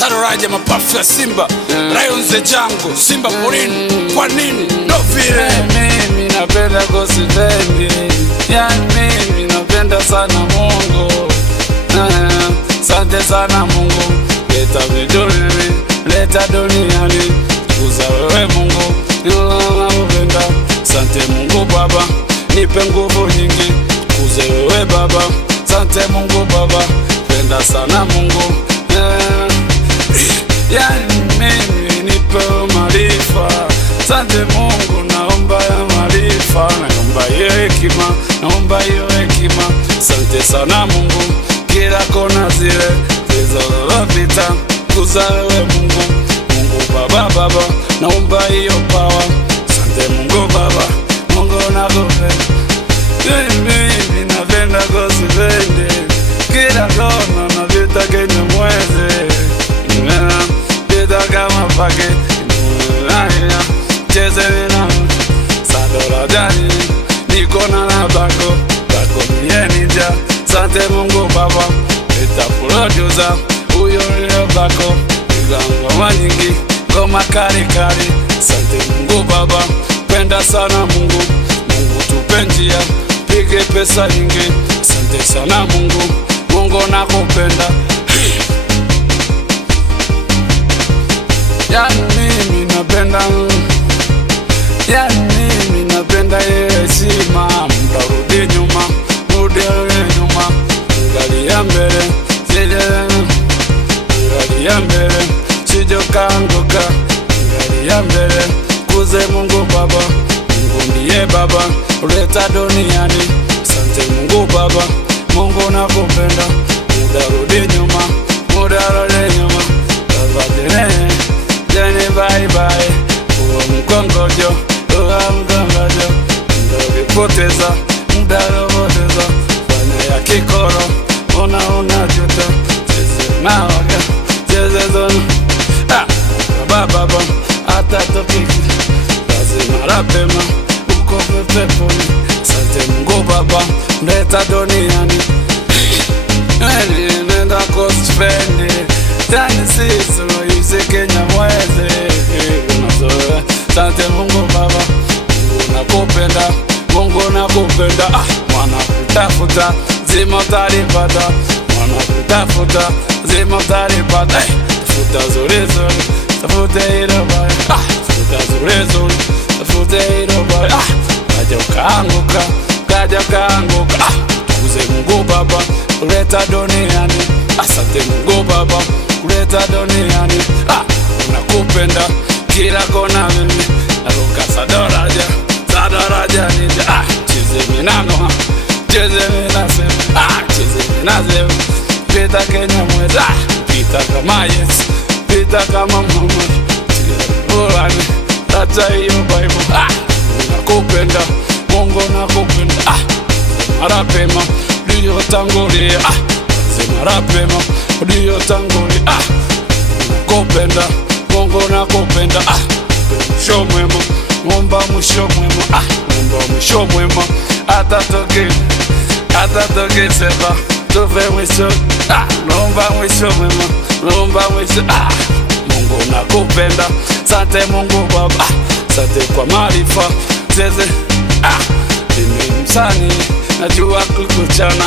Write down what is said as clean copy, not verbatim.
Saroraje mapafu ya Simba, Lions the Jungle, Simba porini. Kwa nini? No vile mimi napenda Gospel, yani mimi napenda sana Mungu. Asante sana Mungu, leta vidole, leta duniani, tukuza wewe Mungu, ninakupenda. Asante Mungu Baba, nipe nguvu nyingi, tukuze wewe Baba. Asante Mungu Baba, penda sana Mungu. Yani mimi nipe maarifa. Asante Mungu, naomba ya maarifa, naomba hiyo hekima, naomba hiyo hekima. Asante sana Mungu, kila kona zile zilizopita, tukuza wewe Mungu. Mungu Baba, naomba hiyo power. Asante Mungu Baba, Mungu nakupenda. Mimi napenda Gospel, kila kona na vita kenye mweze, vita kama pake cheze na Saroraje, niko na bako mie ninja. Asante Mungu Baba, leta producer huyo leo bako, ngoma nyingi, ngoma kali. Asante Mungu Baba, penda sana Mungu, Mungu tupe njia, pige pesa nyingi. Asante sana Mungu, Mungu nakupenda. Yani mimi napenda, yani mimi napenda heshima. Mtarudi nyuma, rudi nyuma, angalia mbele, angalia mbele, sije kaanguka, angalia mbele, kuze Mungu Baba. Mungu ndiye Baba, uleta duniani. Asante Mungu Baba, Mungu nakupenda. Mudarudi nyuma, mudarudi nyuma, tafadhali jeni bye. Uwa mkongojo, ndokipoteza, mudalopoteza, fanya ya kikoro, una juta, cheze mawaga, cheze zonu. Baba, hata topiki, lazima rapema, uko peponi. Asante Mungu Baba, leta duniani. Nenda Gospel, tani sisi unaise Kenya mweze. Asante Mungu Baba, Mungu nakupenda, Mungu nakupenda. Mwana kutafuta, zima utalipata, mwana kutafuta, zima utalipata. Tafuta zuri, tafute hilo baya, tafuta zuri, tafute hilo baya. Kaja ukaanguka, tukuze Mungu Baba, kuleta duniani. Asante Mungu Baba, kuleta duniani. Nakupenda kila kona mimi, naruka Saroraje ninja. Cheze minano, cheze minasema, cheze minasema, pita Kenya mweza, pita kama Yesu, pita kama Muhammad. Urani, tata hiyo Bible. Nakupenda, Mungu nakupenda. Marapema, ndiyo tangulia. Marapema, ndiyo tangulia. Nakupenda, Mungu nakupenda. Mwisho mwema, muomba mwisho mwema. Muomba mwisho mwema, atatoke sema, tuve mwisho. Muomba mwisho mwema, muomba mwisho. Mungu nakupenda. Asante Mungu Baba, asante kwa maarifa. Zeze, mimi msanii, najua kukuchana.